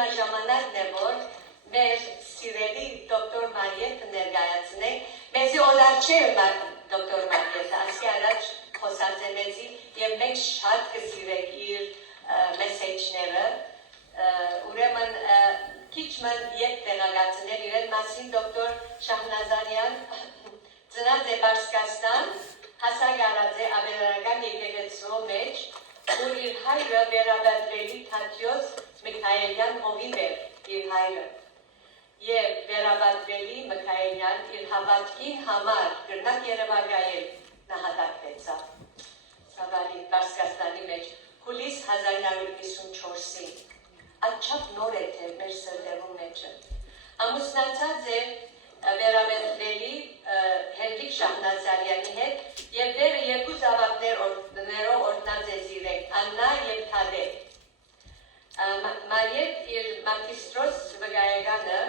հիմա ժամանակն է, որ մեր սիրելի դոկտոր Մարիեթը ներկայացնենք, մեզի օլար չէ դոկտոր Մարիեթը, ասի առաջ խոսած է մեզի և մենք շատ կսիրեք իր մեսեջները, ուրեմն քիչմն ետ տեղակացնել իրեն մասին դոկտոր Շահնազարյան ծնած է Պարսկաստան, հասակ արած է Աբերական եկեղեցու մեջ, որ իր հայրը վերաբերվելի Թադեոս Միքայելյան հովիվ էր իր հայրը և վերաբերվելի Միքայելյան իր հավատքի համար գրնակ Երևանայել նահատակվեցավ Սավալի Պարսկաստանի մեջ հուլիս 1954-ին աչափ նոր է թե մեր սրտերում մեջը ամուսնացած է վերաբերվելի Հենրիկ Շահնազարյանի հետ և դերը երկու զավակներով օրտնած է զիրեք, Աննա և Թադե։ Մարիետ իր մագիստրոս վգայականը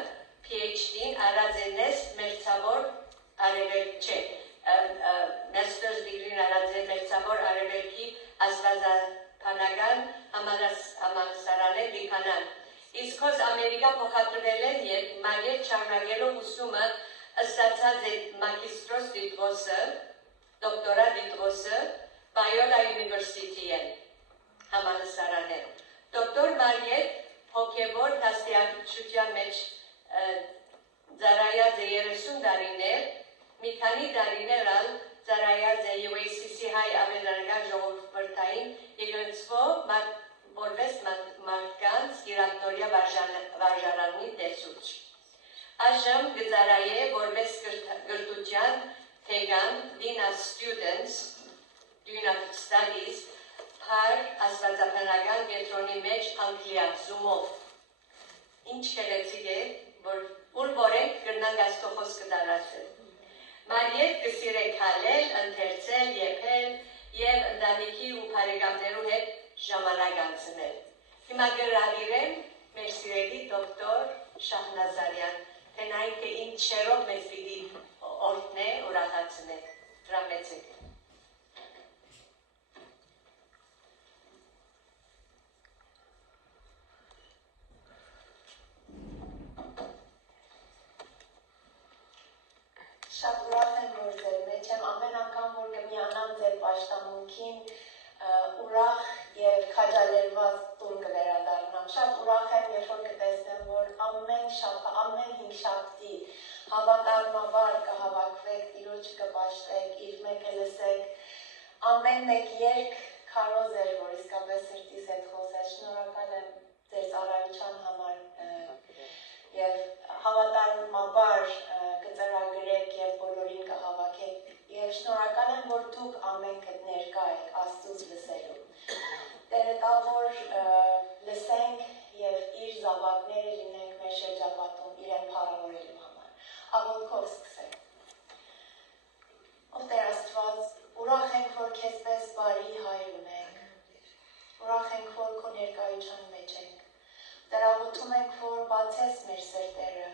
PhD-ն արած է նեստ մերձավոր արևելք չէ, Master's degree-ն արած է մերձավոր արևելքի աստվածապանական համալսարանի դիկանան։ Իսկ հոս Ամերիկա փոխադրվել են և Մարիետ շարունակելով ուսումը ստացած է մագիստրոս դիպլոմը, դոկտորա դիպլոմը Բայոլա Յունիվերսիթիին համալսարաններում։ Դոկտոր Մարիետ հոգևոր դաստիարակչության մեջ ծառայած է 30 տարիներ, մի քանի տարիներ ալ ծառայած է UACC հայ ավետարանական ժողովրդային եկեղեցու որպես մարդկանց գիրակտորյա վարժարանի տեսուչ։ Այժմ գծարայե որպես գրթության թեգան Dean of Students, Dean of Studies, փար աստվածապանական կենտրոնի մեջ Անգլիա, Զումով։ Ինչ գեղեցիկ է, որ որենք գրնանք աստոխոս կդարացել։ Մարիետ կսիրե քալել, ընթերցել, եփել և ընտանիքի ու բարեկամներու հետ ժամանակ անցնել։ Հիմա գրավիրեմ մեր սիրելի դոկտոր Շահնազարյան, թե նայք թե ինչերով մեզ պիտի օրհնե, ուրախացնե։ Դրամեցեք։ Շատ ուրախ եմ, որ ձեր մեջ եմ, ամեն անգամ, որ կմիանամ ձեր պաշտամունքին, ուրախ և քաջալերված տուն կվերադառնամ։ Շատ ուրախ եմ, երբ որ կտեսնեմ, որ ամեն հինգշաբթի հավատարմաբար կհավաքվեք, Տիրոջը կպաշտեք, իր մեկը լսեք, ամեն մեկ երգ քարոզ էր, որ իսկապես սրտիս հետ խոսել։ Շնորհակալ եմ ձեր ծառայության համար և հավատարմաբար կծրագրեք և բոլորին կհավաքեք և շնորհակալ եմ, որ դուք ամենքը ներկա եք Աստծուց լսելու։ Տերը տա, որ լսենք և իր զավակները լինենք մեր շրջապատում իրեն փառավորելու համար։ Աղոթքով սկսենք։ Ով Տեր Աստված, ուրախ ենք, որ քեզպես բարի Հայր ունենք։ Ուրախ ենք, որ քո ներկայության մեջ ենք։ Տեր աղոթում ենք, որ բացես մեր սրտերը,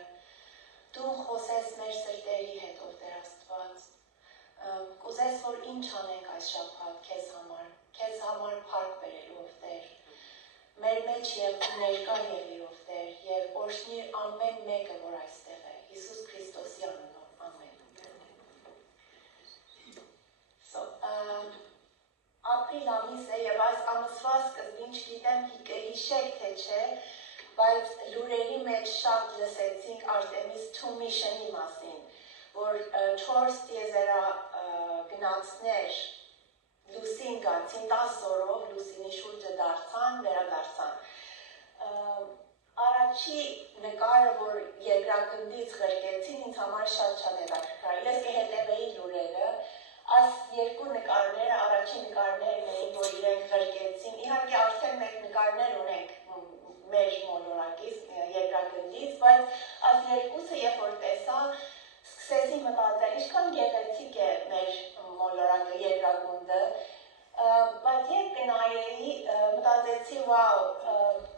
դու խոսես մեր սրտերի հետ, ով Տեր Աստված, կուզես, որ ինչ անենք այս շաբաթ քեզ համար փառք բերելու, ով Տեր, մեր մեջ և ներկա եղի, ով Տեր, և օրհնիր ամեն մեկը, որ այստեղ է, Հիսուս Քրիստոսի անունով, ամեն։ Ապրիլ ամիս է և այս ամսվա սկզբին չգիտեմ հիշեք թե չէ, բայց լուրերի մեջ շատ լսեցինք Արտեմիս 2 միշենի մասին, որ 4 տիեզերագնացներ լուսին գացին 10 օրով լուսինի շուրջը վերադարձան։ Առաջի նկարը, որ երկրագնդից ղրկեցին, ինձ համար շատ հետաքրքիր։ Ես կհետևեի լուրերը, այս երկու նկարները, առաջի նկարներն էին, որ իրենք ղրկեցին։ Իհարկե արդեն մեկ նկարներ ունենք մեր մոլորակից, երկրագնդից, բայց այս երկուսը երբ որ տեսա, սկսեցի մտածել, ինչքան գեղեցիկ է մեր մոլորակը, երկրագունդը, բայց երբ կնայեի, մտածեցի, վաու,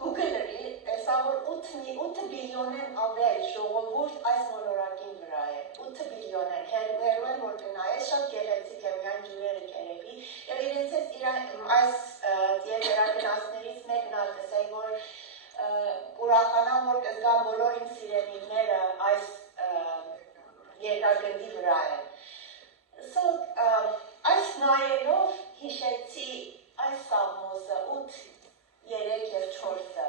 Google-ը տեսա, որ 8 բիլիոնեն ավել ժողովուրդ այս մոլորակին վրա է, 8 բիլիոնեն, հերու են, որ կնայես, շատ գեղեցիկ է, միայն ջուրերը կերևի, և իրենց այս տիեզերագնացներից մեկն ալ տեսել, որ ուրախանամ, որ կզգամ բոլոր իմ սիրելիները այս երկրագնդի վրա են։ So, այս նայելով հիշեցի այս սաղմոսը 8, 3 և 4-ը։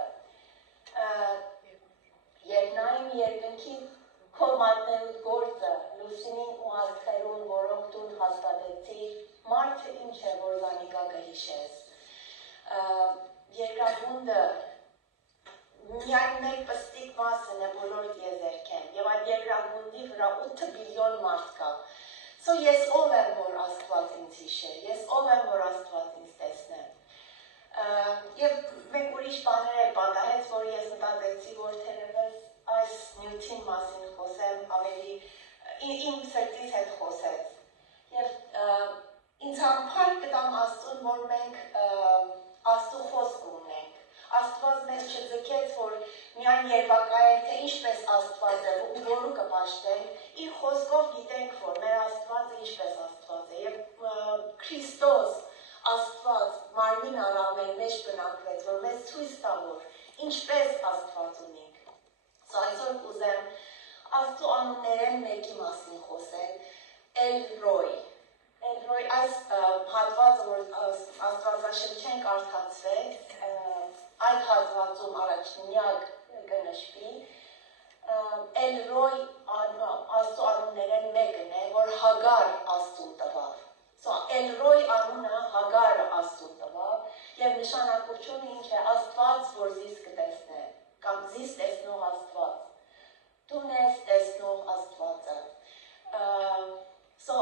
Երբ նայում երկնքի քո մատներուդ գործը, լուսինին ու աստղերուն, որոնք դուն հաստատեցիր, մարդը ինչ է, որ զանիկա կհիշես։ Երկրագունդը միայն մեկ պստիկ մասն է բոլոր եզերքեն, և այդ երկրագունդի վրա 8 բիլիոն մարդ կա։ So ես ով եմ, որ Աստված ինձ հիշեր, ես ով եմ, որ Աստված ինձ տեսնեմ։ Եվ մեկ ուրիշ բաներ էլ պատահեց, որ ես մտածեցի, որ թերևս այս նյութին մասին խոսեմ, ավելի իմ սրտից հետ խոսեց։ Եվ ինձ համբար կտամ Աստծուն, որ մենք Աստծու խոսք ունենք։ Աստված մեզ չձգեց, որ միայն երևակայենք, թե ինչպես Աստված է ու որու կպաշտենք, իր խոսքով գիտենք, որ մեր Աստվածը ինչպես Աստված է։ Եվ Քրիստոս Աստված մարմին առավ մեր մեջ բնակվեց, որ մեզ ցույց տա, որ ինչպես Աստված ունենք։ Այսօր կուզեմ Աստծու անուններեն մեկի մասին խոսել, Էլ-Ռոյ։ Էլ-Ռոյ այս հատվածը, որ Աստվածաշնչեն կարդացվեց, այդ հատվածում առաջնյակ կնշվի, Էլ-Ռոյ Աստծու անուններեն մեկն է, որ Հագար Աստծուն տվավ։ Էլ-Ռոյ անունը Հագարը Աստծուն տվավ, և նշանակությունը ինչ է, Աստված, որ զիս կտեսնե, կամ զիս տեսնող Աստված, դու ես տեսնող Աստվածը։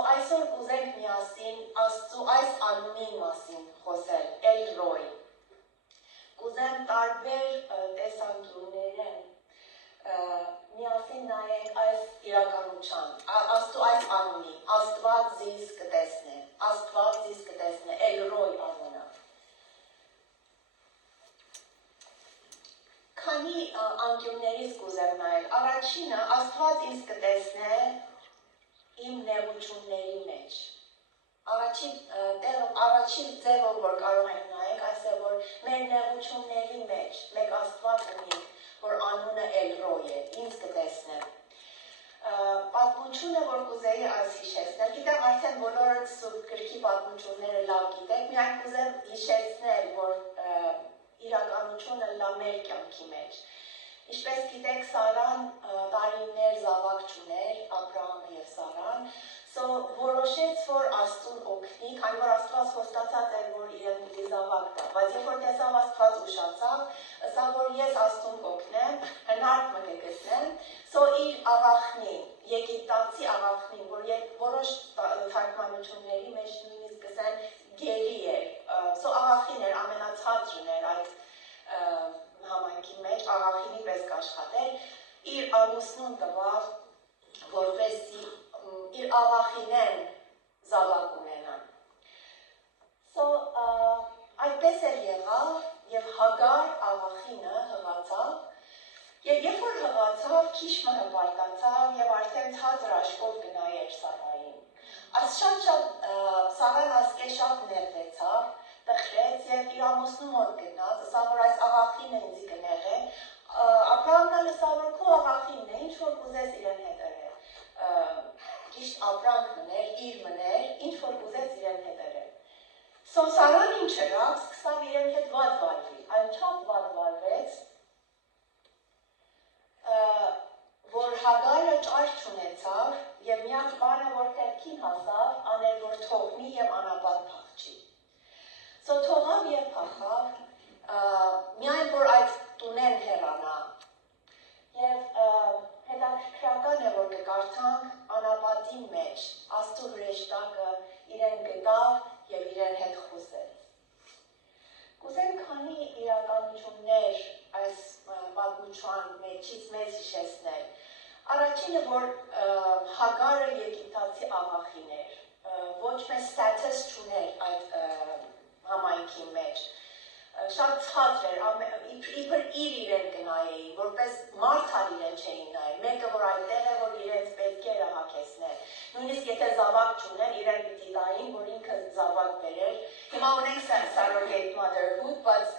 Այսօր կուզենք միասին Աստծու այս անունի մասին խոսել, Էլ-Ռոյ։ Կուզեմ տարբեր տեսանկյուններեն միասին նայենք այս իրականության, Աստծու այս անունի, Աստված զիս կտեսնե, Աստված զիս կտեսնե, Էլ-Ռոյ անունը։ Քանի անկյուններից կուզեմ նայել, առաջինը Աստված ինձ կտեսնե իմ նեղությունների մեջ։ Առաջին ձևով, որ կարող ենք նայենք, այս է, որ մեր նեղությունների մեջ մեկ Աստված ունի, որ անունը Էլ-Ռոյ է, ինձ կտեսնե։ Պատմությունը, որ կուզեի այս հիշեցնել, գիտեմ արդեն բոլորը Սուրբ գրքի պատմությունները լավ գիտեք, միայն կուզեմ հիշեցնել, որ իրականությունը լա մեր կյանքի մեջ։ Ինչպես գիտեք, Սարան տարիներ զավակ չուներ, Աբրահամը և Սարան, որոշեց, որ Աստծուն օգնի, քանի որ Աստված խոստացած էր, որ իրեն պիտի զավակ տա, բայց երբ որ տեսավ Աստված ուշացավ, ասավ, որ ես Աստծուն կօգնեմ, հնարք կգտնեմ, իր աղախնին, եգիպտացի աղախնին, որ որոշ թարգմանությունների մեջ նույնիսկ կսեն գերի էր, աղախին էր, ամենացածրն էր այդ համայնքի մեջ, աղախինի պես կաշխատել, իր ամուսնուն տվավ, որպեսզի իր աղախինեն զավակ ունենան։ Այդպես էլ եղավ, և Հագար աղախինը հղացավ, և երբ որ հղացավ, քիչ մը հպարտացավ և արդեն ցածր աշխով գնայր Սարային։ Սարան ասկե շատ նեղվեցավ, տխրեց և իր ամուսնու մոտ գնաց, ասավ, որ այս աղախինը ինձի կնեղե, Աբրահամն էլ ասավ, որ քո աղախինն է, ինչ որ կուզես իրեն հետ էրել, ճիշտ ապրանք մներ, իր մներ, ինչ որ կուզես իրեն հետ էրել։ Սարան ինչ ըրավ, սկսավ իրեն հետ վատ վարվի, այնչափ վատ վարվեց, որ Հագարը ճար չունեցավ և միակ բանը, որ կերքին հասավ, աներ, որ թողնի և անապատ փախչի։ Թողավ և փախավ, միայն որ այդ տունեն հեռանա։ Եվ հետաքրքրական է, որ կկարդանք անապատի մեջ, Աստծու հրեշտակը իրեն գտավ և իրեն հետ խոսեց։ Կուզեմ քանի իրականություններ այս պատմության մեջից մեզ հիշեցնել։ Առաջինը, որ Հագարը եգիպտացի աղախին էր, ոչ մեծ ստատուս չուներ այդ համայնքի մեջ, շատ ցածր էր, իբր իրեն կնայեին, որպես մարդար իրեն չէին նայել, մեկը, որ այդտեղ է, որ իրենց պետք է հագեցնել, նույնիսկ եթե զավակ չուներ, իրեն պիտի տային, որ ինքը զավակ բերեր, հիմա ունենք surrogate motherhood, բայց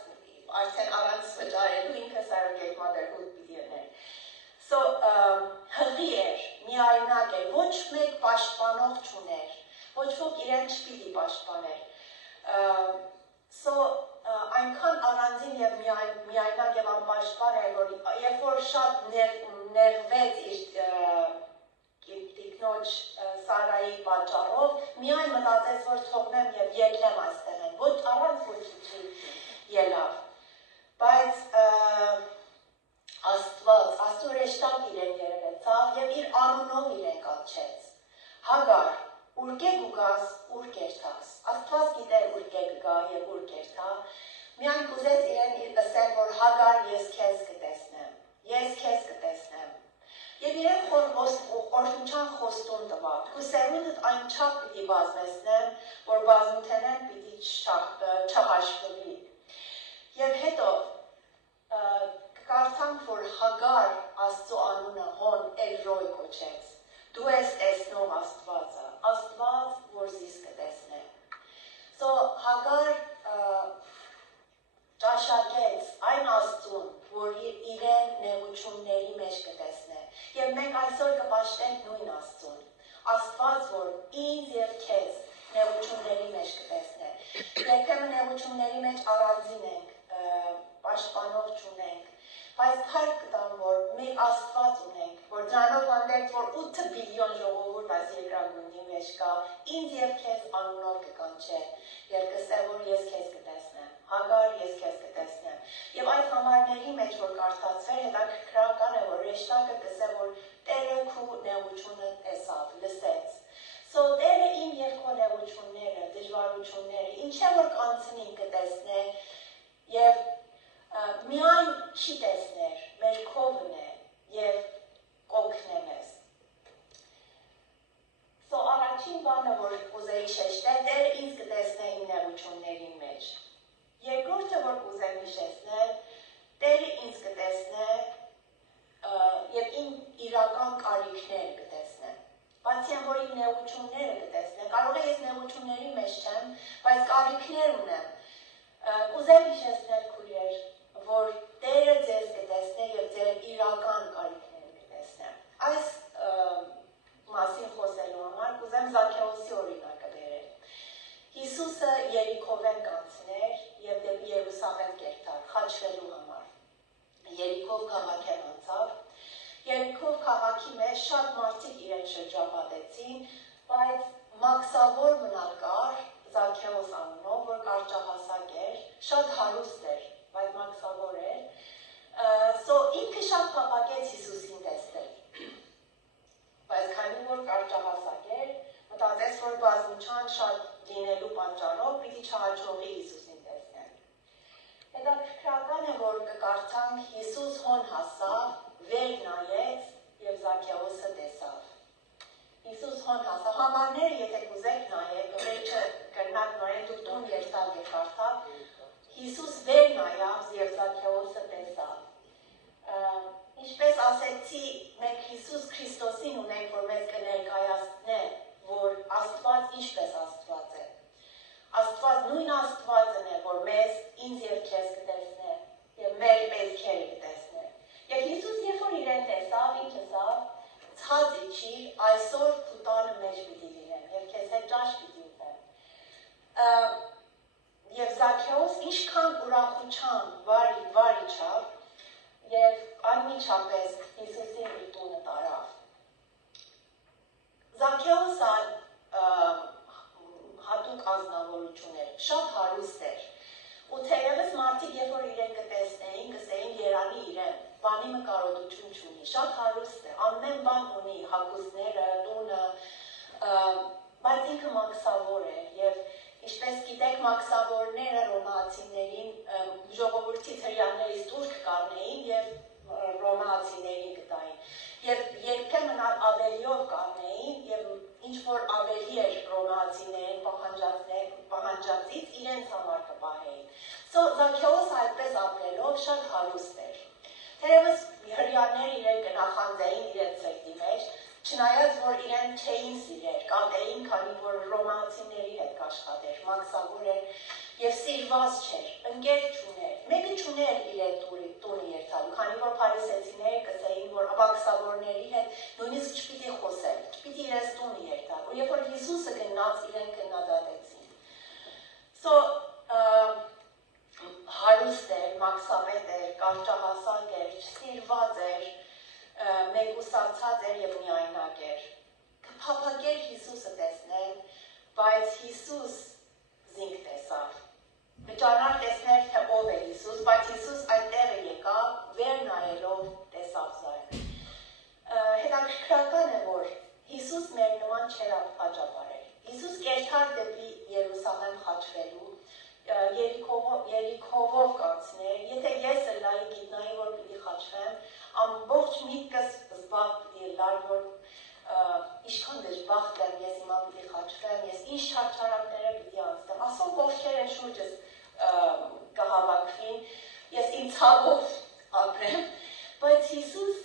արդեն առանց վճարելու ինքը surrogate motherhood պիտի ուներ։ So հղի էր, միայնակ էր, ոչ մեկ պաշտպանող չուներ, ոչ ոք իրեն չպիտի պաշտպաներ։ So այնքան առանձին եւ միայնակ եւ անպաշտպան էր, որ երբ որ շատ ներվեց իր տիկնոջ Սարայի պատճառով, միայն մտածեց, որ թողնեմ եւ եկնեմ այստեղ, ոչ առանց ոչինչի ելավ։ Բայց Աստծո հրեշտակ իրեն երևեցավ եւ իր անունով իրեն կանչեց։ Հագար, ուր կեգ ու գաս, ուր կերթաս։ Աստված գիտեր ուր կեգ գա եւ ուր կերթա։ Միայն կուզեց իրեն ասել, որ Հագար ես քեզ կտեսնեմ։ Ես քեզ կտեսնեմ։ Եվ իրեն օրհնչան խոստում տվավ։ Քո սերունդդ այնչափ պիտի բազմեցնեմ, որ բազմութենեն պիտի չհաշվվի։ Եվ հետո կարծանք, որ Հագար Աստծո անունը հոն Էլրոյ կոչեց։ Դու ես տեսնող Աստվածը, Աստված, որ զիս կտեսնե։ So Հագար ճաշակեց այն Աստծուն, որ իրեն նեղությունների մեջ կտեսնե։ Եվ մենք այսօր կպաշտենք նույն Աստծուն։ Աստված, որ ինձ եւ քեզ նեղությունների մեջ կտեսնե։ Երբեմն նեղությունների մեջ առանձին ենք, պաշտպանող չունենք, բայց քար կտամ, որ մեկ Աստված ունենք, որ դրանով հանդերձ, որ 8 բիլիոն ժողովուրդ այս երկրագնդի մեջ կա, ինձ եւ քեզ անունով կկանչե, եւ կսե, որ ես քեզ կտեսնեմ, Հագար ես քեզ կտեսնեմ։ Եվ այդ համարների մեջ, որ կարդացվեր, հետաքրքրական է, որ հրեշտակը կսե, որ Տերը քու նեղությունը տեսավ, լսեց։ So Տերը իմ եւ քո նեղությունները, դժվարությունները, ինչ է որ կանցնի կտեսնե եւ միայն չի տեսներ, մեր քովն է եւ կօգնե մեզ։ So առաջին բանը, որ կուզեի շեշտել, Տերը ինձ կտեսնե իմ նեղությունների մեջ։ Երկրորդը, որ կուզեմ հիշեցնել, Տերը ինձ կտեսնե եւ իմ իրական կարիքները կտեսնե։ Բացի այն, որ իմ նեղությունները կտեսնե, կարող է ես նեղությունների մեջ չեմ, բայց կարիքներ ունեմ։ Կուզեմ հիշեցնել քույրեր, որ Տերը ձեզ կտեսնե եւ ձեր իրական կարիքները կտեսնե։ Այս մասին խոսելու համար կուզեմ Զաքեոսի օրինակը բերել։ Հիսուսը Երիքովեն կանցներ եւ դեպի Երուսաղեմ կերտար խաչվելու համար։ Երիքով քաղաքեն անցավ։ Երիքով քաղաքի մեջ շատ մարդիկ իրեն շրջապատեցին, բայց մաքսավոր մնալ կար Զաքեոս անունով, որ կարճահասակ էր, շատ հարուստ էր, բայց մաքսավոր էր։ So ինքը շատ փափակեց Հիսուսին տեսնել։ Բայց քանի որ կարճահասակ էր, մտածեց, որ բազմության շատ լինելու պատճառով պիտի չհաջողի Հիսուսին տեսնել։ Հետաքրքրական է, որ կկարդանք Հիսուս հոն հասավ, վեր նայեց եւ Զաքեոսը տեսավ։ Հիսուս հոն հասավ, համարները եթե կուզեք նայեք, վերջը կրնակ նայեք, դուք տուն երթալ եւ կարդալ, Հիսուս վեր նայավ եւ Զաքեոսը տեսավ։ Ինչպես ասեցի, մենք Հիսուս Քրիստոսին ունենք, որ մեզ կներկայացնե, որ Աստված ինչպես Աստված է։ Աստված նույն Աստվածն է, որ մեզ ինձ եւ քեզ կտեսնե եւ մեր մեղքերը կտեսնե։ Եվ Հիսուս երբ որ իրեն տեսավ, ինչ ասավ, ցած իջի, այսօր քու տանը մեջ պիտի լինեմ եւ քեզ հետ ճաշ պիտի ուտեմ։ Եվ Զաքեոս ինչքան ուրախության վարի չավ եւ անմիջապես Հիսուսին իր տունը տարավ։ Զաքեոսը հատուկ ազնվորություն էր, շատ հարուստ էր։ Ու թերևս մարդիկ, երբ որ իրեն կտեսնեին, կսեին երանի իրեն, բանի մկարոտություն չունի, շատ հարուստ է, ամեն բան ունի, հագուստները, տունը, բայց ինքը մաքսավոր է եւ ինչպես գիտեք, մաքսավորները ռոմացիներին ժողովրդի հրեաներից դուրս կանեին եւ ռոմացիներին կտային։ Եվ երբեմն ավելիով կանեին եւ ինչ որ ավելի էր ռոմացիներին պահանջածից իրենց համար կպահեին։ So Զաքեոսը այդպես ապրելով շատ հարուստ էր։ Թերևս հրեաները իրեն կնախանձեին իրենց սրտի մեջ, չնայած որ իրեն չէին սիրեր, կանեին, քանի որ ռոմացիների հետ կաշխատեր, մաքսավոր էր եւ սիրված չէր, ընկեր չուներ։ մեկը չուներ իրեն տունը երթալու, քանի որ փարիսեցիները կսեին, որ ապակսավորների հետ նույնիսկ չպիտի խոսել, չպիտի իրենց տունը երթալ, ու երբ որ Հիսուսը գնաց, իրեն քննադատեցին։ So հարուստ էր, մաքսավետ էր, կարճահասակ էր, սիրված էր, մեկուսացած էր և միայնակ էր։ Կփափագեր Հիսուսը տեսնել, բայց Հիսուս զինք տեսավ։ Վճարար տեսներ, թե ով է Հիսուս, բայց Հիսուս այդտեղը եկավ, վեր նայելով տեսավ զայն։ Հետաքրքրական է, որ Հիսուս մեր նման չէր աճապարել։ Հիսուս կերթար դեպի Երուսաղեմ խաչվելու, Երիքովով կանցներ, եթե ես լայի գիտնայի, որ պիտի խաչվեմ, ամբողջ միտքս զբաղ պիտի լար, որ իշքան դժբախտ եմ, ես հիմա պիտի խաչվեմ, ես ինչ չարչարանքները պիտի անցնեմ, ասոն ովքեր են շուրջս կհավաքվին, ես իմ ցավով ապրեմ, բայց Հիսուս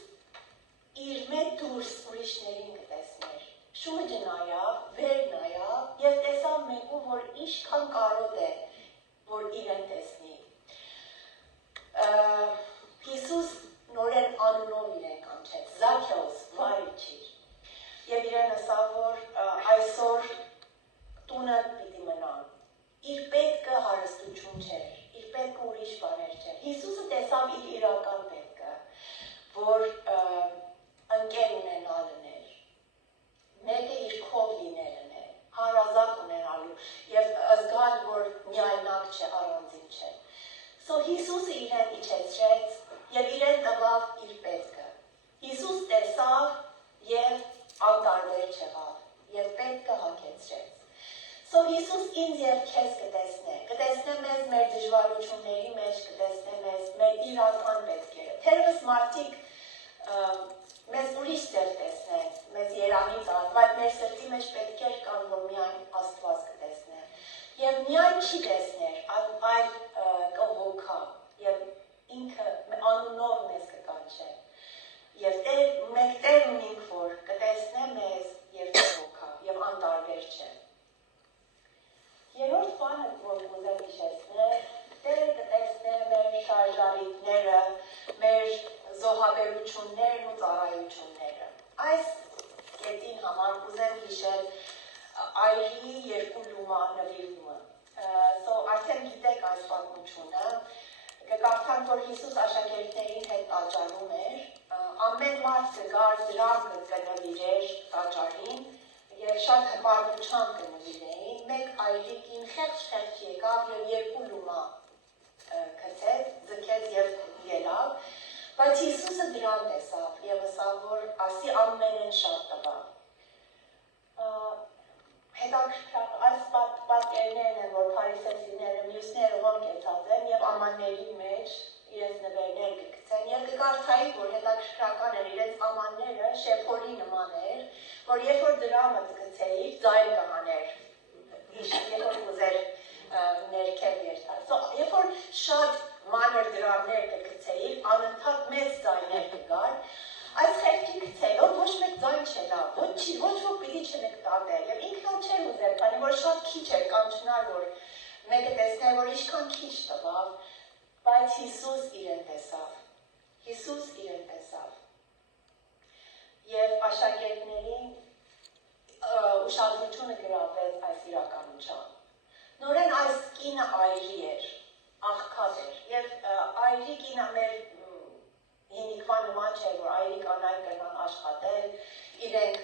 իր մեծ դուրս ուրիշներին կտեսներ, շուրջը նայավ, վեր նայավ և տեսավ մեկու, որ ինչքան կարոտ է, որ իրեն տեսնի։ Հիսուս նորեն անունով իրեն կանչեց, Զաքեոս, վայր չիր, և իրեն ասավ, որ այսօր տունը պիտի մնան, իր պետքը հարստություն չէր, իր պետքը ուրիշ բաներ չէր։ Հիսուսը տեսավ իր իրական պետքը, որ ընկեր ունենալն էր, մեկը իր քով լինելն էր, հարազատ ունենալու և զգալ, որ միայնակ չէ, առանձին չէ։ So Հիսուսը իրեն իջեցրեց և իրեն տվավ իր պետքը։ Հիսուս տեսավ և անտարբեր չեղավ և պետքը հագեցրեց։ So Հիսուս ինձ և քեզ կտեսնե մեզ մեր դժվարությունների մեջ, կտեսնե մեզ մեր իրական պետքերը։ Թերևս մարդիկ մեզ ուրիշ ձև տեսնեն, մեզ երանի տան, բայց մեր սրտի մեջ պետքեր կան, որ միայն Աստված կտեսնե։ Եվ միայն չի տեսներ, այլ կհոգա, և ինքը անունով մեզ կկանչե։ Եվ մեկ Տեր ունենք, որ կտեսնե մեզ և կհոգա, և անտարբեր չէ։ Երրորդ բանը, որ ուզեմ հիշեցնել, Տերը կտեսնե մեր շարժառիթները, մեր զոհաբերություններն ու ծառայությունները։ Այս կետին համար ուզեմ հիշել այրի երկու լումա նվիրումը։ Արդեն գիտեք այս պատմությունը, կկարդամ, որ Հիսուս աշակերտներին հետ տաճարում էր, ամեն մարդ կգար դրամ կնվիրեր տաճարին և շատ հպարտությամբ կնվիրեին, մեկ այրիկին խեղճ եկավ և երկու լումա գցեց, ձգեց և ելավ, բայց Հիսուսը դրան տեսավ և ասավ, որ ասի ամենեն շատ տվավ։ Հետաքրքրական այս պատկերներն են, որ փարիսեցիները մյուսները ոնք կեցած են և ամանների մեջ իրենց նվերներ կգցեն և կկարդայի, որ հետաքրքրական էր իրենց ամանները շեփորի նման էր, որ երբ որ դրամը գցեիր, ձայն կհաներ, երբ որ ուզեր ներքև երթալ։ Երբ որ շատ մանր դրամներ կգցեիր, անընդհատ մեծ ձայներ կգար, այս խելքի գցելով ոչ մեկ ձայն չելավ, ոչ ոք պիտի չնկտատեր և ինքն էլ չէր ուզել, քանի որ շատ քիչ էր, կանչնար, որ մեկը տեսներ, որ ինչքան քիչ տվավ, բայց Հիսուս իրեն տեսավ։ Եվ աշակերտներին ուշադրությունը գրավեց այս իրականությամբ։ Նորեն այս կինը այրի էր, աղքատ էր, և այրի կինը մեր հինիկվա նման չէ, որ այրի կանայք կնան աշխատել, իրենք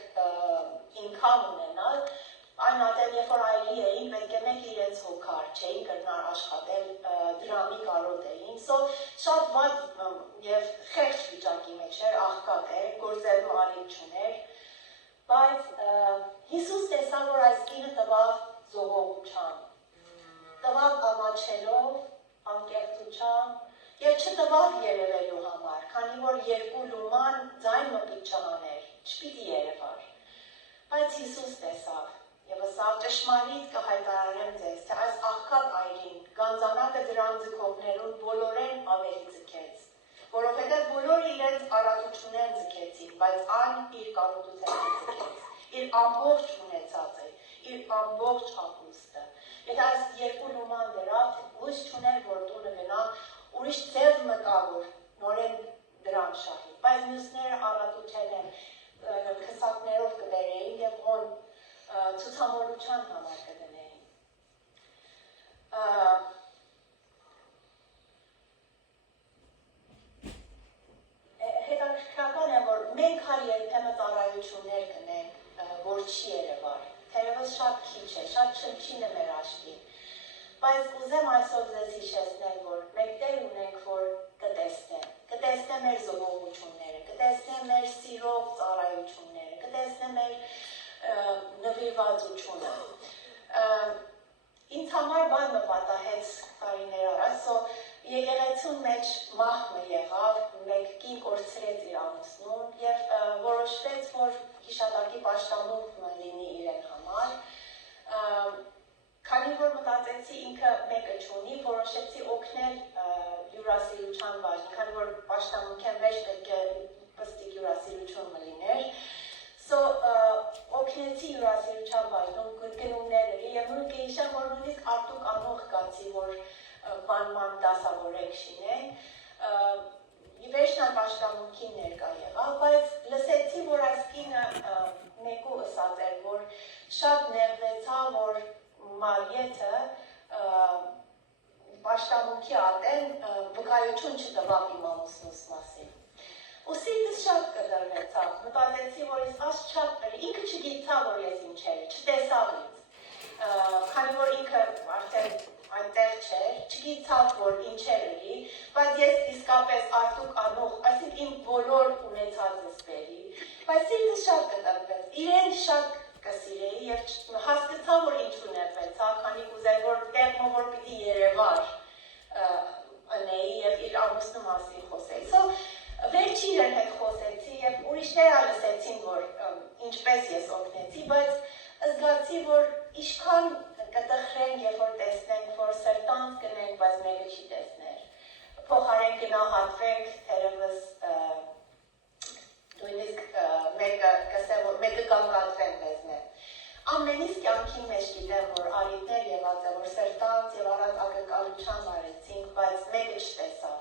ինքամ ունենալ, այնուհետև երբ որ այրի էին, պետք է մեկ իրենց հոգար, չէին կրնար աշխատել, դրամի կարոտ էին, շատ վատ և խեղճ վիճակի մեջ էր, աղքատ էր, գործելու արիք չուներ, բայց Հիսուս տեսավ, որ այս կինը տվավ զոհողությամբ, տվավ ամաչելով, անկեղծությամբ, և չտվավ երևելու համար, քանի որ երկու լուման ձայն մտիկ չհաներ, չպիտի երևար, բայց Հիսուս տեսավ և ասավ ճշմարիտ կհայտարարեմ ձեզ, թե այս աղքատ այրին գանձանակը դրան ձգողներուն բոլորեն ավելի ձգեց, որովհետև բոլորը իրենց առատությունեն ձգեցին, բայց ան իր կարոտութենեն ձգեց, իր ամբողջ ունեցածը, իր ամբողջ ապուստը, եթե այս երկու լուման դրավ, հույս չուներ, որ տունը գնա, ուրիշ ձև մկա, որ նորեն դրան շահի, բայց մյուսները առատության են քսակներով կբերեին և հոն ցուցամոլության համար կդնեին։ Հետաքրքրական է, որ մենք հար երբեմն ծառայություններ կնենք, որ չի երևար, թերևս շատ քիչ է, շատ չնչին է մեր աշխին, բայց ուզեմ այսօր ձեզ հիշեցնել, որ մենք Տեր ունենք, որ կտեսնե մեր զոհողությունները, կտեսնե մեր սիրով ծառայությունները, կտեսնե մեր նվիրվածությունը։ Ինձ համար բան մը պատահեց տարիներ առաջ, եկեղեցուն մեջ մահը եղավ, մեկ կին կորցրեց իր ամուսնուն և որոշվեց, որ հիշատակի պաշտամունք լինի իրեն համար։ Քանի որ մտածեցի ինքը մեկը չունի, որոշեցի օգնել հյուրասիրության բաժին, քանի որ պաշտամունքեն մեջ պետք է պստիկ հյուրասիրություն մլիներ, օգնեցի հյուրասիրության բաժնում գնումները և նույն կհիշեմ, որ նույնիսկ արտուկ անող գացի, որ բանման դասավորեք շինենք, վերջնան պաշտամունքին ներկա եղավ, բայց լսեցի, որ այս կինը մեկու ըսած էր, որ շատ նեղվեցա, որ Մարիեթը պաշտամունքի ատեն վկայություն չտվավ իմ ամուսնուս մասին։ Ու սիրտս շատ կդրվեցավ, մտածեցի, որ ես շատ ինքը չգիտա, որ ես ինչեր, չտեսավ ինձ, քանի որ ինքը արդեն այնտեղ չէր, չգիտավ, որ ինչեր էի, բայց ես իսկապես արտուկ անող, այսինքն իմ բոլոր ունեցածս բերի, բայց սիրտս շատ կդրվեց, իրեն շատ կսիրեի և հասկացա, որ ինչ ունեցվեցա, քանի կուզեր, որ տեղը, որ պիտի երևար ընեի և իր ամուսնու մասին խոսեի։ Վերջի իրեն հետ խոսեցի և ուրիշները լսեցին, որ ինչպես ես օգնեցի, բայց զգացի, որ իշքան կտխրենք, երբ որ տեսնենք, որ սրտանց կնենք, բայց մեկը չի տեսներ։ Փոխարեն գնահատվենք, թերևս նույնիսկ մեկը կանգատվեն մեզնե։ Ամենից կյանքի մեջ գիտեմ, որ արիտներ եղած է, որ սրտանց և առանց ակնկալության արեցինք, բայց մեկը չտեսավ։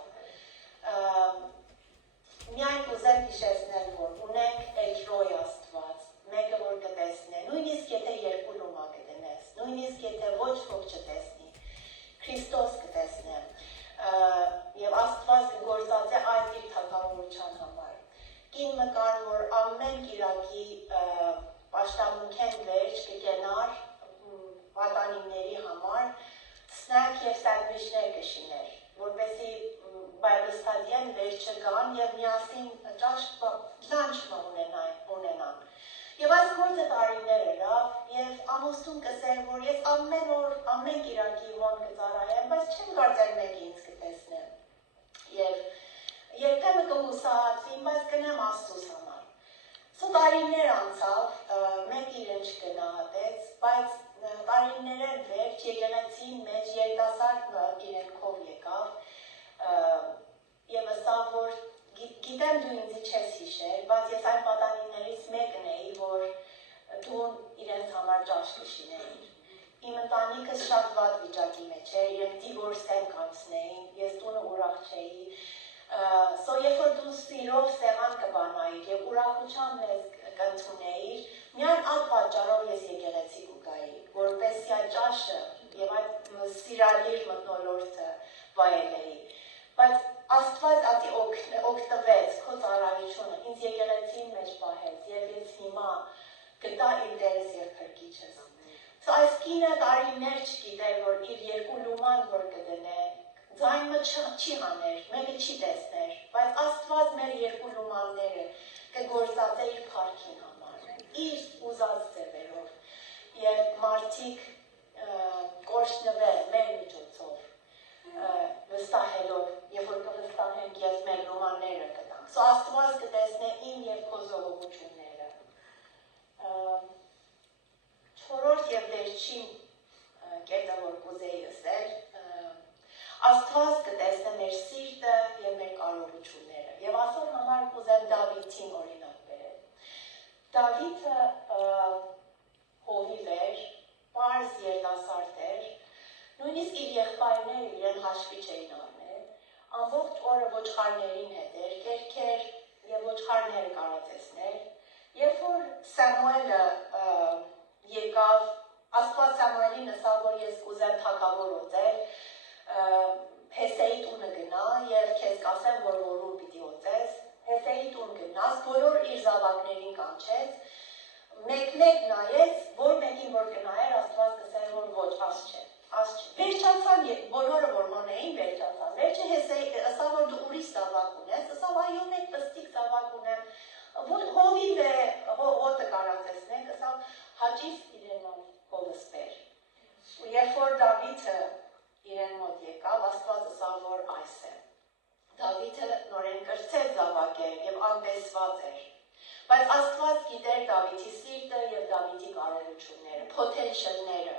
Միայն կուզեմ հիշեցնել, որ ունենք Էլրոյ Աստված, մեկը որ կտեսնե, նույնիսկ եթե երկու լումա կդնես, նույնիսկ եթե ոչ ոք չտեսնի, Քրիստոս կտեսնեմ, և Աստված կգործածե այդ իր թագավորության համար։ Կին մկար, որ ամեն կիրակի պաշտամունքեն վերջ կգենար պատանիների համար սնեք և սանդվիչներ կշիներ, որպեսի բայբլստադիեն վերջը գան և միասին լանչը ունենան։ Եվ այս գործը տարիներ երավ և ամուսնուն կսեր, որ ես ամեն օր, ամեն կիրակի հոն կծառայեմ, բայց չեմ կարծել մեկը ինձ կտեսնեմ։ Եվ երբեմն կհուսահատվեմ, բայց կնեմ Աստծուս համար։ Տարիներ անցավ, մեկը իրեն չգնահատեց, բայց տարիներեն վերջ եկեղեցին մեջ երիտասարդը իրեն քով եկավ և ասավ, որ գիտեմ դու ինձի չես հիշեր, բայց ես այն պատանիներից մեկն էի, որ դու իրենց համար ճաշ կշինեիր։ Իմ ընտանիքս շատ վատ վիճակի մեջ էր, իրենք դիվորսեն կանցնեին, ես տունը ուրախ չէի, երբ որ դու սիրով սեղան կբանայիր և ուրախության մեզ կընդունեիր, միայն այդ պատճառով ես եկեղեցի կուգայի, որպեսզի այդ ճաշը և այդ սիրալիր մթնոլորտը վայելեի։ Բայց Աստված ատի օգտվեց քո ծառայությունը, ինձ եկեղեցին մեջ պահեց և ես հիմա գտա իմ Տերս և Փրկիչս։ Այս կինը տարիներ չգիտեր, որ իր երկու լուման որ կդնե, ձայնը չի հաներ, մեկը չի տեսներ, բայց Աստված մեր երկու լումանները կգործածե իր փառքին համար, իր ուզած ձևերով և մարդիկ կորշնվել մեր միջոցով, վստահելով, երբ որ կվստահենք և մեր լումանները կտանք։ Աստված կտեսնե իմ և քո զոհողությունները։ Չորրորդ և վերջին կետը, որ կուզեի ասել, Աստված կտեսնե մեր սիրտը և մեր կարողությունները։ Եվ այսօր համար կուզեմ Դավիթին օրինակ բերել։ Դավիթը հովիվ էր, պարզ երիտասարդ էր, նույնիսկ իր եղբայրները իրեն հաշվի չէին առնել, ամբողջ օրը ոչխարներին հետ էր, կերքեր եւ ոչխարներ կարածեցներ։ Երբ որ Սամուելը եկավ, Աստված Սամուելին ասավ, որ ես կուզեմ թագավոր օծել, Հեսեի տունը գնա եւ քեզ կասեմ, որ որում պիտի օծես։ Հեսեի տուն գնաց, բոլոր իր զավակներին կանչեց, մեկ-մեկ նայեց, որ մեկին որ կնայեր, Աստված կսեր, որ ոչ, աս չէ։ Վերջացան, բոլորը որ մոնեին վերջացան, վերջը Հեսեի ասավ, որ դու ուրիշ զավակ ունես, ասավ, այո, մեկ պստիկ զավակ ունեմ, հովիվ է, հոտը կարածեցնեք, ասավ, հաճիս իրենով հովս բեր։ Ու երբ որ Դավիթը իրեն մոտ եկավ, Աստված ասավ, որ այս է։ Դավիթը նորեն կրծեց զավակեր եւ անտեսված էր։ Բայց Աստված գիտեր Դավիթի սիրտը եւ Դավիթի կարողությունները, potential-ները։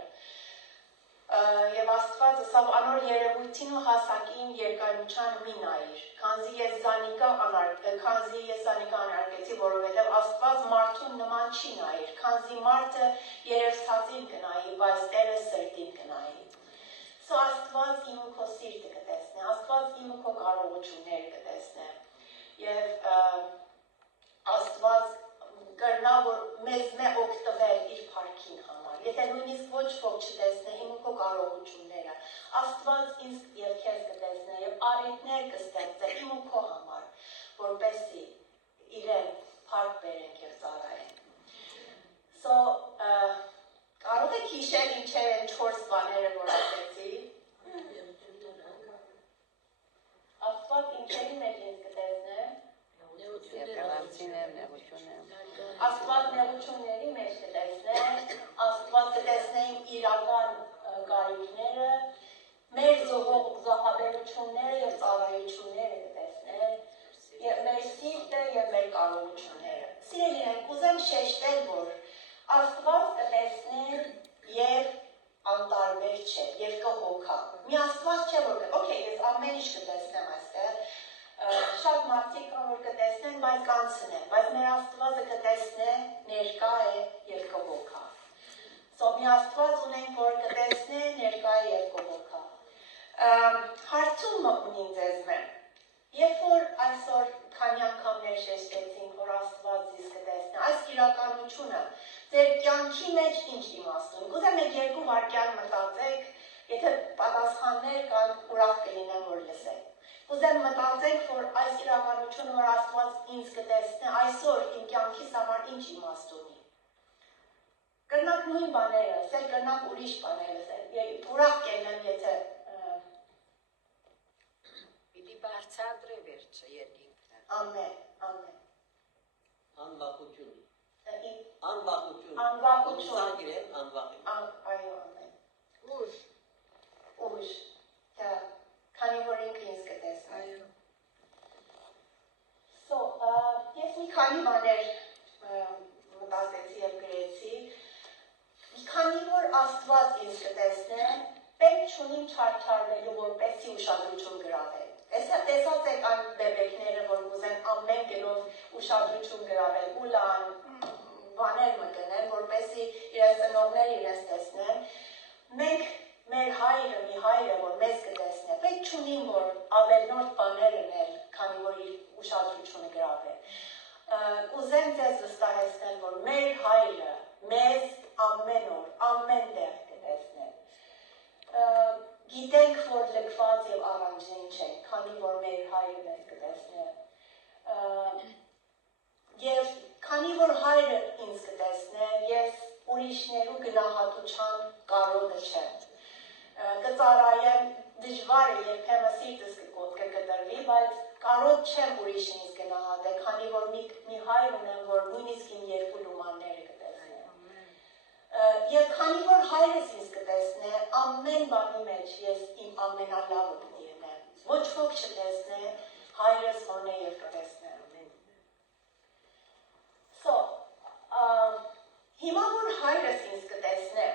Եվ Աստված ասավ անոր երևույթին ու հասակին երկարության մի նայիր, քանզի ես զանիկա անարգեցի, որովհետև Աստված մարդուն նման չի նայիր, քանզի մարդը երևցածին կնայի, բայց Տերը սրտին կնայի։ Սա Աստված իմ ու քո սիրտը կտեսնի, Աստված իմ ու քո կարողությունները կտեսնի։ Եվ Աստված կրնա, որ մեզ մե օգտվել իր փառքին համար։ Եթե նույնիսկ ոչ ոք չտեսնի իմ ու քո կարողությունները, Աստված ինձ եւ քեզ կտեսնի եւ առիթներ կստեղծի իմ ու քո համար, որպեսզի իրեն փառք բերենք եւ ծառայենք։ So, կարող եք հիշել ինչեր են 4 բաները, որ ասեցի։ Աստված ինչերի մեջ ինձ կտեսնի։ Աստված նեղությունների մեջ կտեսնի, Աստված կտեսնի իրական կարիքները, մեր զոհաբերությունները եւ ծառայությունները կտեսնի, եւ մեր սիրտը եւ մեր կարողությունները։ Սիրելիներ, կուզեմ շեշտել, որ Աստված կտեսնի եւ անտարբեր չէ եւ կհոգա։ Մի Աստված չէ, որ օքեյ, ես ամեն ինչ կտեսնեմ այստեղ։ Շատ մարդիկ կան, որ կտեսնեն, բայց կանցնեն, բայց մեր Աստվածը կտեսնի, ներկա է եւ կհոգա։ So մի Աստված ունենք, որ կտեսնի, ներկա է եւ կհոգա։ Հարցումը ունին ձեզ մեն։ Երբ որ այսօր քանի անգամներ շեշտեցինք, որ Աստված ձեզ կտեսնի, այս իրականությունը ձեր կյանքի մեջ ինչ իմաստ ունի։ Կուզեմ եք 2 վայրկյան մտածեք, եթե պատասխաններ կան, ուրախ կլինեմ, որ լսեք։ Կուզեմ մտածեք, որ այս իրականությունը, որ Աստված ինձ կտեսնի, այսօր իմ կյանքիս համար ինչ իմաստ ունի։ Կրնակ նույն բաները ասել, կրնակ ուրիշ բաներ ասել։ Ուրախ կենեմ, եթե Պիտի բարձադրե վերջը երկինքը։ ամեն, ամեն։ Անվախություն։ Անվախություն։ Այո, ամեն։ Ուժ։ Քանի որ ինքը ինձ կտեսնի։ So, ես մի քանի բաներ մտածեցի եւ գրեցի։ Քանի որ Աստված ինձ կտեսնի, պետք չունիմ չարչարվելու, որպեսզի ուշադրություն գրավել։ Տեսած եք այն բեբեկները, որ կուզեն ամեն գնով ուշադրություն գրավել, ուլան, բաներ մտնեն, որպեսզի իրենց ծնողները իրենց տեսնեն։ Մենք մեր հայրը, մի հայրը, որ մեզ կտեսնի, պետք չունին, որ ավելնորդ բաներ ունել, քանի որ իր ուշադրությունը գրավել։ Ուզեմ ձեզ վստահեցնել, որ մեր հայրը մեզ ամեն օր, ամեն տեղ կտեսնի։ Գիտենք, որ լքված եւ առանձին չենք, քանի որ մեր հայրը մեզ կտեսնի։ Եվ քանի որ հայրը ինձ կտեսնի, ես ուրիշներու գնահատության կարողը չեմ։ Կծառայեմ, դժվար է երբեմն սիրտս կկտրվի, բայց կարող չեմ ուրիշին ինձ գնահատել, քանի որ մի հայր ունեմ, որ նույնիսկ իմ 2 լումանները կտեսնի։ Եվ քանի որ հայրս ինձ կտեսնի, ամեն բանի մեջ ես իմ ամենալավը պիտի ունեմ։ Ոչ ոք չտեսնի, հայրս հոնե եւ կտեսնի։ So, հիմա որ հայրս ինձ կտեսնի,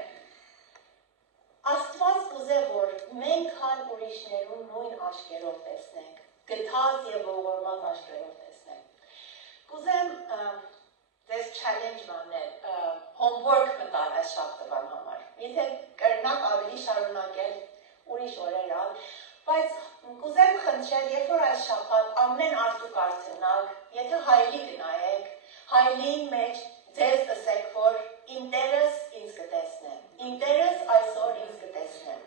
Աստված կուզե, որ մենք հան ուրիշներուն նույն աշկերով տեսնենք, գթած եւ ողորմած աշկերով տեսնենք։ Կուզեմ ձեզ challenge անել, homework մտալ այս շաբթվան համար։ Եթե կրնակ ավելի շարունակել ուրիշ օրեր ալ, Բայց կուզեմ խնդրել, երբ որ այս շաբաթ ամեն արդու կարծենակ, եթե հայլի գնայեք, հայլին մեջ ձեզ ասեք, որ իմ Տերս ինձ կտեսնեմ, իմ Տերս այսօր ինձ կտեսնեմ։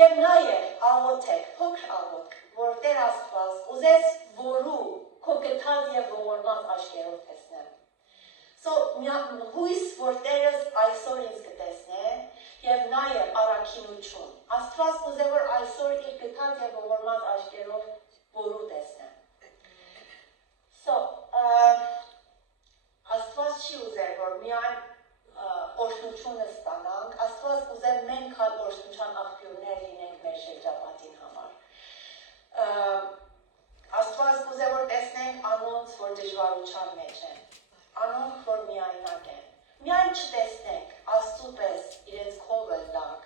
Եվ նաև աղոթեք, փոքր աղոթք, որ Տեր Աստված ուզես որու քո գտած եւ ողորմած աչքերով տեսնեմ։ Հույս, որ Տերս այսօր ինձ կտեսնե եւ նաև առաքինություն։ Աստված կուզե որ այսօր իր գտած եւ ողորմած աչքերով որու տեսնեմ։ Աստված չի ուզեր որ միայն օրհնությունը ստանանք, Աստված կուզե մենք հալ օրհնության աղբյուրներ լինենք մեր շրջապատին համար։ Աստված կուզե որ տեսնենք անոնց, որ դժվարության մեջ են, անոնք, որ միայնակ են։ Միայն չտեսնենք Աստծու պես իրենց քովը լանք,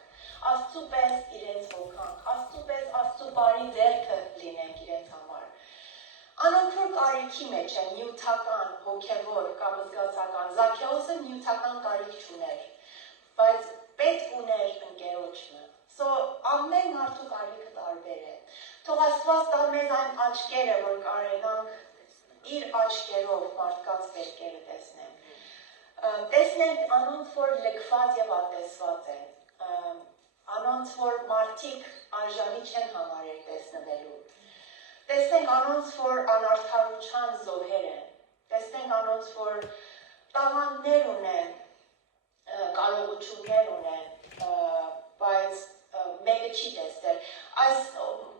Աստծու պես իրենց հոգանք, Աստծու պես Աստծու բարի ձեռքը լինենք իրենց համար։ Անոնք որ կարիքի մեջ են, նյութական, հոգևոր կամ զգացական, Զաքեոսը նյութական կարիք չուներ, բայց պետք ուներ ընկերոջը։ Ամեն մարդու կարիքը տարբեր է։ Թող Աստված տա մեզ այն աչքերը, որ կարենանք իր աչքերով մարդկանց պետքերը տեսնենք։ Տեսնենք անոնց, որ լքված եւ ատեսված են, անոնց, որ մարդիկ արժանի չեն համարել տեսնվելու։ Տեսնենք անոնց, որ անարդարության զոհեր են, տեսնենք անոնց, որ տաղանդներ ունեն, կարողություններ ունեն, բայց մեկը չի տեսնել։ Այս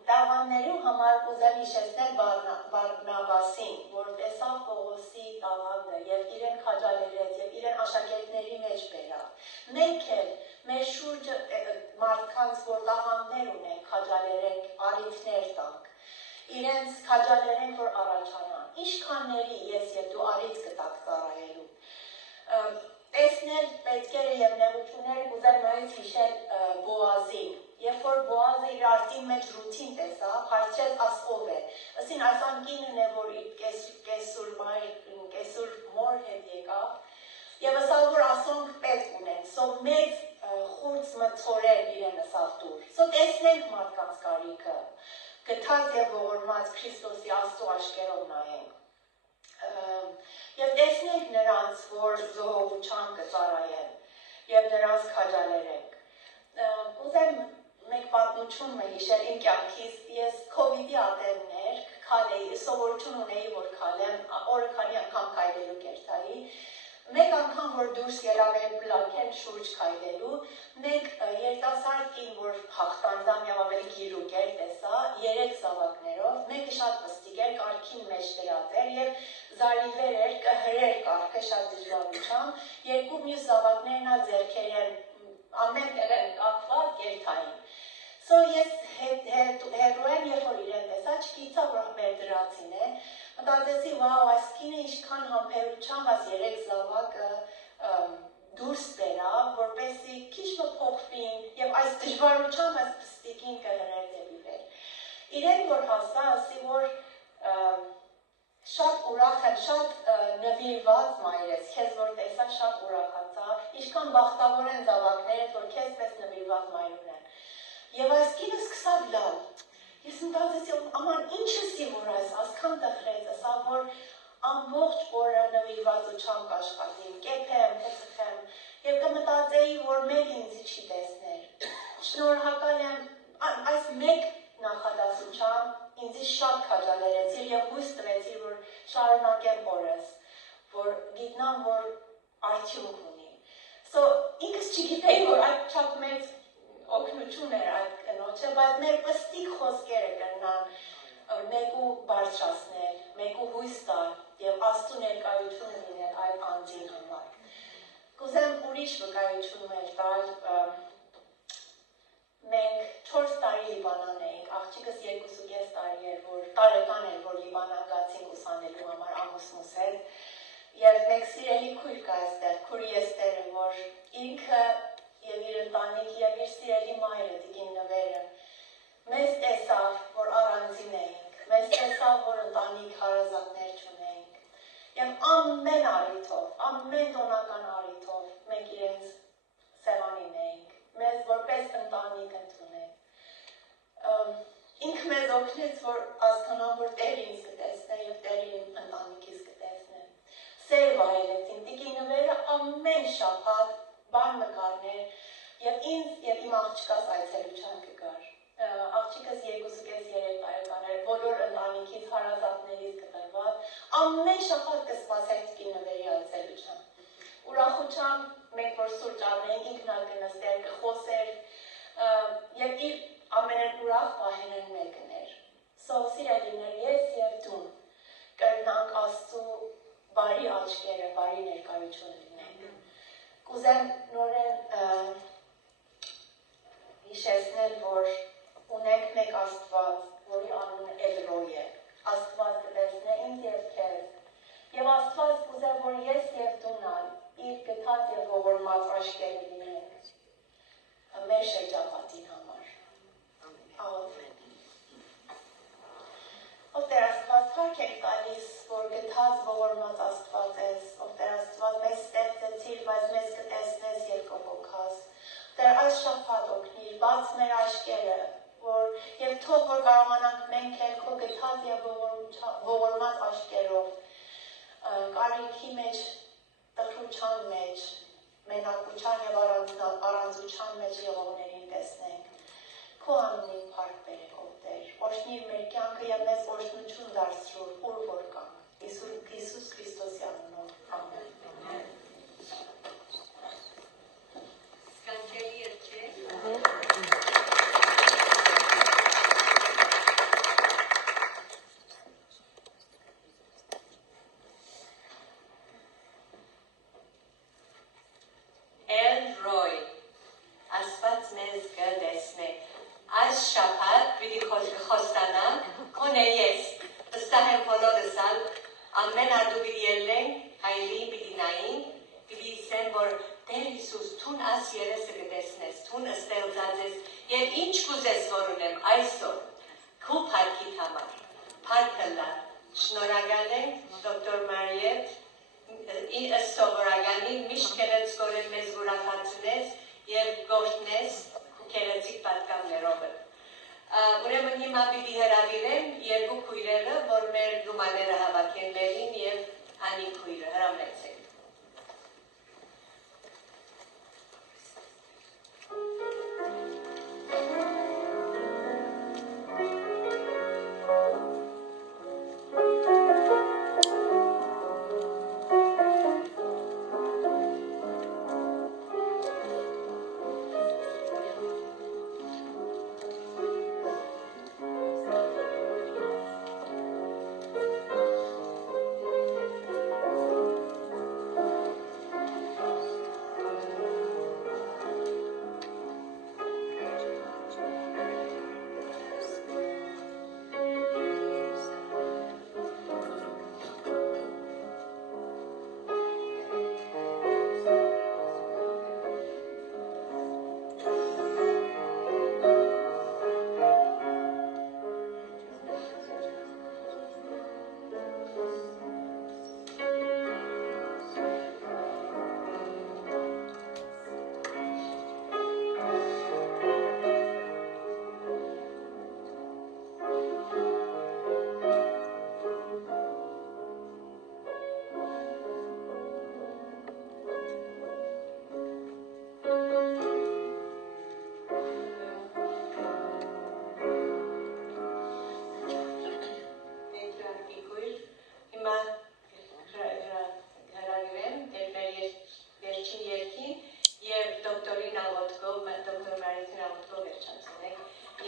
տաղանդներու համար ուզեմ հիշեցնել Բարնաբասին, որ տեսավ Պողոսի տաղանդը եւ իրեն քաջալերեց եւ իրեն աշակերտների մեջ բերավ։ Մենք էլ մեր շուրջը մարդկանց, որ տաղանդներ ունեն, քաջալերենք, առիթներ տանք։ Իրենց քաջալերենք, որ առաջանան։ Ինչքանների ես եւ դու առիթ կտակ ծառայելու։ Տեսնել պետքերը եւ նեղությունները կուզեմ նույնիսկ հիշել Բոազին։ Երբ որ Բոազը իր արտի մեջ ռութին տեսավ, հարցրեց աս ով է։ Ասին այս անկինն է, որ իր կեսուր մոր հետ եկավ, եւ ասավ որ ասոնք պետք ունեն։ Մեծ խուրձ մթորել իրեն ասավ դուր։ Տեսնենք մարդկանց կարիքը, գտած եւ ողորմած Քրիստոսի Աստծո աչքերով նայենք։ Եվ տեսնենք նրանց, որ զոհողության կծառայեն եւ նրանց քաջալերենք։ Ուզեմ մեկ պատմություն հիշել իմ կյանքից, ես COVID-ի ատեններ քալեի, սովորություն ունեի, որ քալեմ, օրը քանի անգամ քայլելու կերտայի։ Մեկ անգամ, որ դուրս ելավ եմ բլակել շուրջ քայլելու, մեկ երիտասարդ կին, որ հաղթանձամ եւ ավելի գիրուկ էր, տեսա 3 զավակներով, մեկը շատ պստիկ էր, կարգին մեջ դրած էր եւ զարիվեր էր, կհրեր կարգը շատ դժվարությամբ, 2 մյուս զավակներն ա ձեռքերեն ամեն տեղեն կապված կերտային։ Ես հերու եմ, երբ որ իրեն տեսա, չգիտա, որ մեր դրացին է, մտածեցի, վաու, այս կինը ինչքան համբերությամբ այս 3 զավակը դուրս բերավ, որպեսզի քիչ փոխվին եւ այս դժվարությամբ այս պստիկին կհրեր դեպի վեր։ Իրեն որ հասա, ասի, որ շատ ուրախ եմ, շատ նվիրված մայր ես, քեզ որ տեսա շատ ուրախացա, ինչքան բախտավոր են զավակներդ, որ քեզ պես նվիրված մայր ունեն։ Եվ այս կինը սկսավ լալ։ Ես մտածեցի, աման ինչսի որ այսքան տխրեց, ասա որ ամբողջ օրը նվիրվածությամբ աշխատիմ, կեփեմ, կծխեմ, եւ կմտածեի, որ մեկ ինձ չի տեսներ։ Շնորհակալ եմ այս մեկ նախադասությամբ ինձ շատ քաջալերեցիր եւ հույս տվեցիր, որ շարունակեմ օրս, որ գիտնամ, որ արդյունք ունի։ Ինքս չգիտեի, որ այդ շատ մեծ օգնություն էր այդ կնոջը, բայց մեր պստիկ խոսքերը կնան մեկու բարձրացնել, մեկու հույս տալ եւ Աստծո ներկայությունը լինել այդ անձին համար։ Կուզեմ ուրիշ վկայություն մեր տալ, մենք 4 տարի Լիբանան էինք, աղջիկս 2.5 տարի էր, որ տարեկան էր, որ Լիբանան գացինք ուսանելու համար ամուսնուս հետ, եւ մենք սիրելի քույր կա այստեղ, քուրի Էստերը, որ ինքը եւ իր ընտանիքը եւ իր սիրելի մայրը Տիկին Նվերը մեզ տեսավ, որ առանձին էինք, մեզ տեսավ, որ ընտանիք հարազատներ չունեինք եւ ամեն առիթով, ամեն տոնական առիթով մենք իրենց սեղանին էինք, մեզ որպես ընտանիք ընդունել։ ինքը մեզ օգնեց, որ հասկանամ, որ Տերը ինձ կտեսնե և Տերը իմ ընտանիքիս կտեսնե։ Սեր վայելեցին, տիկին նվերը ամեն շաբաթ բան նկարներ և ինձ և իմ աղջկաս այցելության կգար։ Աղջիկս 2.5-3 տարեկան էր, բոլոր ընտանիքից հարազատներից կտրված, ամեն շաբաթ կսպասեր տիկին նվերի այցելության։ Ուրախությամբ մենք որ սուրճ առնեինք, ինքն ալ կնստեր, կխոսեր և իր ամենաուրախ պահերն մեկն էր։ Սիրելիներ, ես և դու կրնանք Աստծու բարի աչքերը, բարի ներկայությունը լինենք։ Կուզեմ նորեն հիշեցնել, որ ունենք մեկ Աստված, որի անունը Էլրոյ է։ Աստված կտեսնե ինձ և քեզ։ Եվ Աստված կուզեմ, որ ես և դունալ իր գթած և ողորմած աչքերը լինենք մեր շրջապատին համար։ Ով Տեր Աստված, փառք ենք տալիս, որ գթած ողորմած Աստված ես, ով Տեր Աստված մեզ ստեղծեցիր, բայց մեզ կտեսնես և կողոքաս։ Տեր այս շաբաթ օգնիր, բաց մեր աչքերը, և թող որ կարողանանք մենք էլ քո գթած և ողորմած աչքերով կարիքի մեջ, տխրության մեջ, մենակության և առանձության մեջ եղողներին տեսնենք։ Քո անունին փառք բերեք, ով Տեր, օրհնիր մեր կյանքը և մեզ օրհնություն դարձրու, ուր որ կանք։ Հիսուս Քրիստոսի անունով, ամեն։ Սքանչելի էր, չէ՞։ Էլրոյ, Աստված մեզ կտեսնե։ Այս շաբաթ պիտի խոստանանք, գոնե ես, վստահ եմ բոլորս ալ, ամեն ադու պիտի ելնենք, հայրին պիտի նային, պիտի ասեն, որ Տեր Հիսուս, թուն աս երեսը կտեսնես, թուն ստեղծած ես, և ինչ կուզես որ ունեմ այսօր, քու փառքիդ համար, փառքը լա, շնորհակալ ենք դոկտոր Մարիետ, ըստ սովորականի միշտ գեղեցկորեն մեզ ուրախացնես և գործնես գեղեցիկ պատգամներով։ Ուրեմն հիմա պիտի հրավիրեմ երկու քույրերը, որ մեր դումաները հավաքեն Մերին և Անի քույրը, հրամեցեք։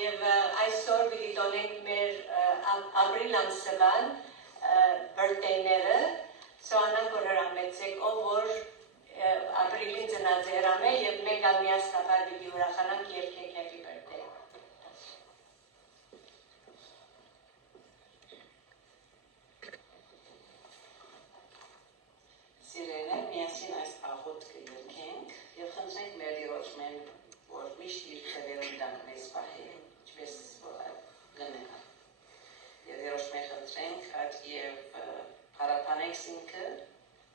Եվ այսօր պիտի տոնենք մեր ապրիլ ամսվան բրտեյները, սոանանք որ հրամեցեք, ով որ ապրիլին ծնած է հրամե և մենք ամիասնապար պիտի ուրախանանք երկենք happy birthday։ Սիրելիներ, միասին այս աղոթքը երկենք և խնդրենք մեր Տիրոջմեն, որ միշտ իր թևերում տանք մեզ պահի, ինչպես գնենք։ Եվ Տիրոջմեն խնդրենք և հարապանենք ինքը,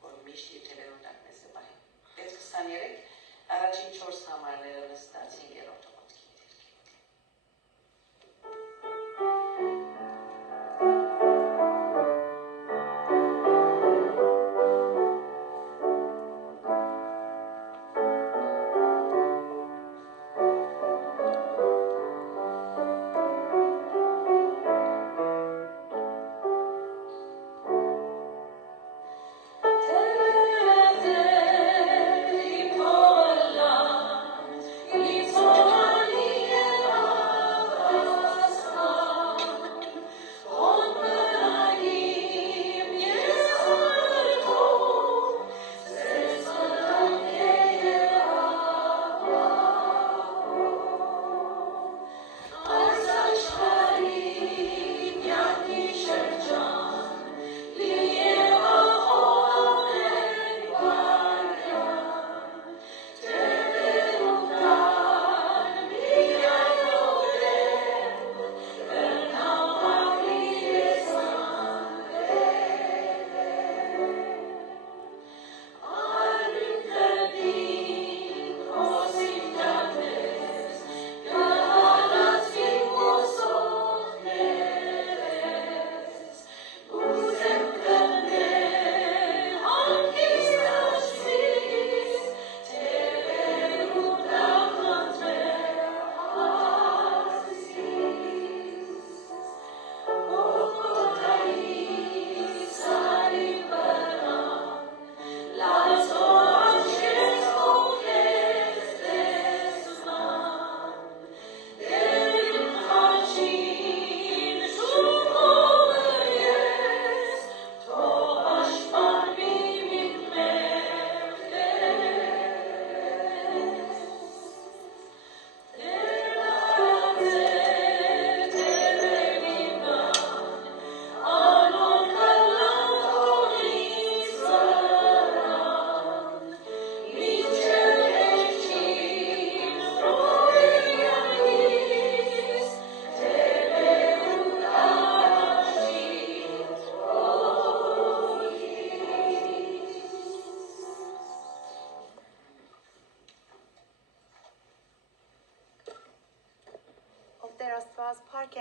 որ միշտ իր թևերում տանք մեզ պահի։ 6:23 առաջին 4 համարները նստած 5-րդ աղոթքին երկենք։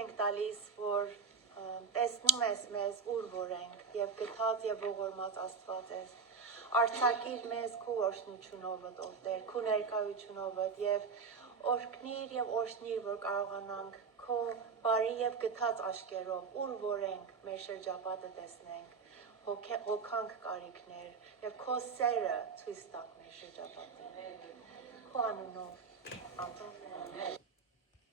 ենք տալիս, որ տեսնում ես մեզ ուր որ ենք եւ գտած եւ ողորմած Աստված ես։ Արցակիր մեզ քո օրհնությունով, ով Տեր, քո ներկայությունով եւ օրհնիր եւ օրհնիր, որ կարողանանք քո բարի եւ գտած աշկերով ուր որ ենք մեր շրջապատը տեսնենք, հոգանք կարիքներ եւ քո սերը ցույց տաք մեր շրջապատին։ Քո անունով։ Ամեն։